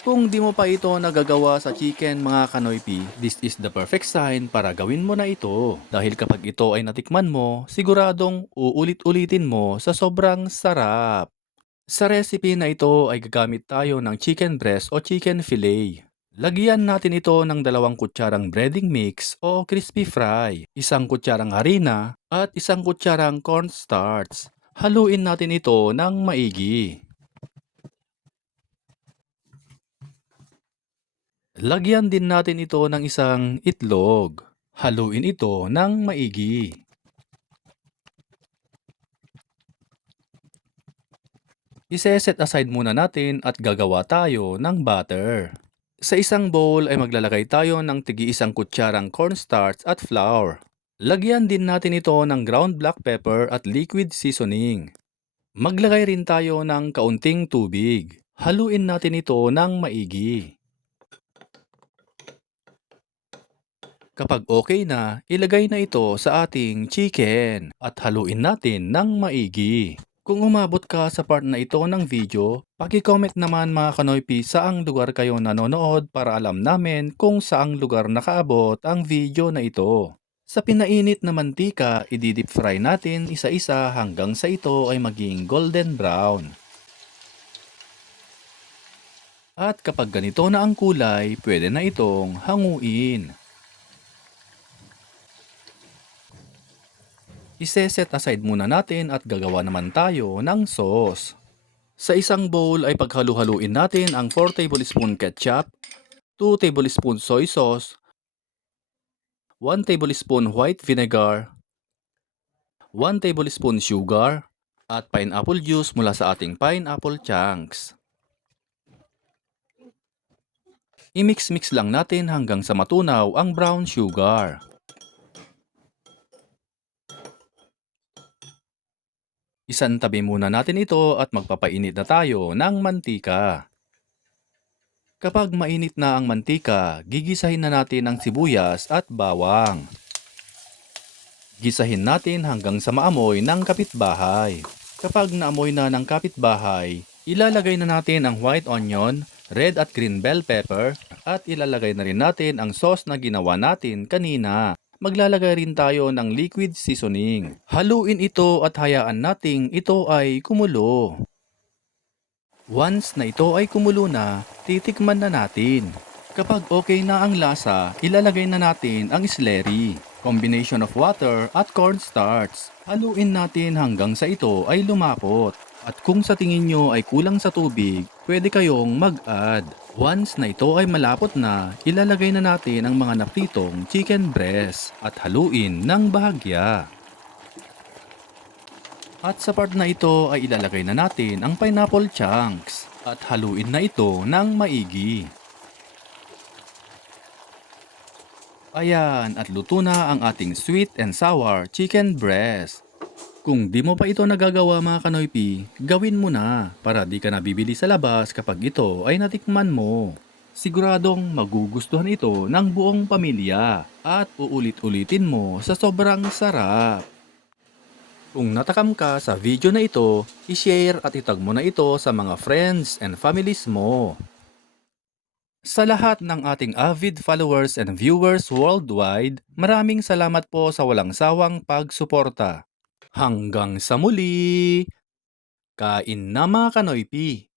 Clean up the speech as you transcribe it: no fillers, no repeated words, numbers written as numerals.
Kung di mo pa ito nagagawa sa chicken mga kanoypi, this is the perfect sign para gawin mo na ito. Dahil kapag ito ay natikman mo, siguradong uulit-ulitin mo sa sobrang sarap. Sa recipe na ito ay gagamit tayo ng chicken breast o chicken fillet. Lagyan natin ito ng 2 kutsarang breading mix o crispy fry, 1 kutsarang harina at 1 kutsarang cornstarch. Haluin natin ito ng maigi. Lagyan din natin ito ng isang itlog. Haluin ito ng maigi. Iseset aside muna natin at gagawa tayo ng butter. Sa isang bowl ay maglalagay tayo ng tig-1 kutsarang cornstarch at flour. Lagyan din natin ito ng ground black pepper at liquid seasoning. Maglagay rin tayo ng kaunting tubig. Haluin natin ito ng maigi. Kapag okay na, ilagay na ito sa ating chicken at haluin natin ng maigi. Kung umabot ka sa part na ito ng video, paki-comment naman mga kanoypi saang lugar kayo nanonood para alam namin kung saang lugar nakaabot ang video na ito. Sa pinainit na mantika, i-deep fry natin isa-isa hanggang sa ito ay maging golden brown. At kapag ganito na ang kulay, pwede na itong hanguin. Iseset aside muna natin at gagawa naman tayo ng sauce. Sa isang bowl ay paghalu-haluin natin ang 4 tablespoon ketchup, 2 tablespoon soy sauce, 1 tablespoon white vinegar, 1 tablespoon sugar, at pineapple juice mula sa ating pineapple chunks. I-mix-mix lang natin hanggang sa matunaw ang brown sugar. Isantabi muna natin ito at magpapainit na tayo ng mantika. Kapag mainit na ang mantika, gigisahin na natin ang sibuyas at bawang. Gisahin natin hanggang sa maamoy ng kapitbahay. Kapag naamoy na ng kapitbahay, ilalagay na natin ang white onion, red at green bell pepper, at ilalagay na rin natin ang sauce na ginawa natin kanina. Maglalagay rin tayo ng liquid seasoning. Haluin ito at hayaan nating ito ay kumulo. Once na ito ay kumulo na, titikman na natin. Kapag okay na ang lasa, ilalagay na natin ang slurry, combination of water at cornstarch. Haluin natin hanggang sa ito ay lumapot. At kung sa tingin nyo ay kulang sa tubig, pwede kayong mag-add. Once na ito ay malapot na, ilalagay na natin ang mga napritong chicken breast at haluin ng bahagya. At sa part na ito ay ilalagay na natin ang pineapple chunks at haluin na ito ng maigi. Ayan, at luto na ang ating sweet and sour chicken breast. Kung di mo pa ito nagagawa mga kanoypi, gawin mo na para di ka nabibili sa labas kapag ito ay natikman mo. Siguradong magugustuhan ito ng buong pamilya at uulit-ulitin mo sa sobrang sarap. Kung natakam ka sa video na ito, i-share at itag mo na ito sa mga friends and families mo. Sa lahat ng ating avid followers and viewers worldwide, maraming salamat po sa walang sawang pagsuporta. Hanggang sa muli! Kain na mga kanoypi!